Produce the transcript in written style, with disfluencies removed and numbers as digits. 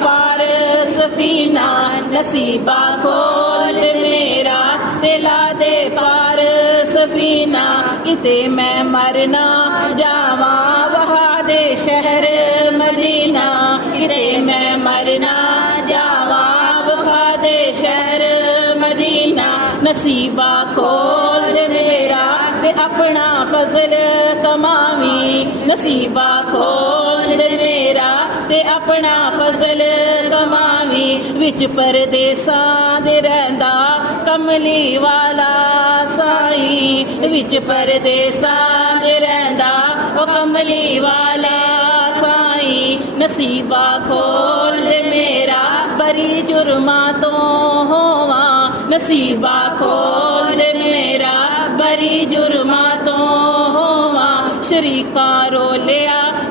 पार सफीना नसीबा खोल मेरा ते ला दे पार सफीना किते मैं मरना जावा वहा दे शहर मदीना किते मैं मरना जावा वहा दे शहर मदीना नसीबा खोल दे मेरा ते अपना फजल कमावी नसीबा खोल दे मेरा ते अपना फजल कमावी विच परदेसां दे रहिंदा कमली वाला साईं विच परदेसां दे रहिंदा ओ कमली वाला साईं नसीबा खोल दे मेरा बरी जुर्मां तो होवां नसीबा खोल दे मेरा बरी जुर्मां तो होवां शरीकां रोलिया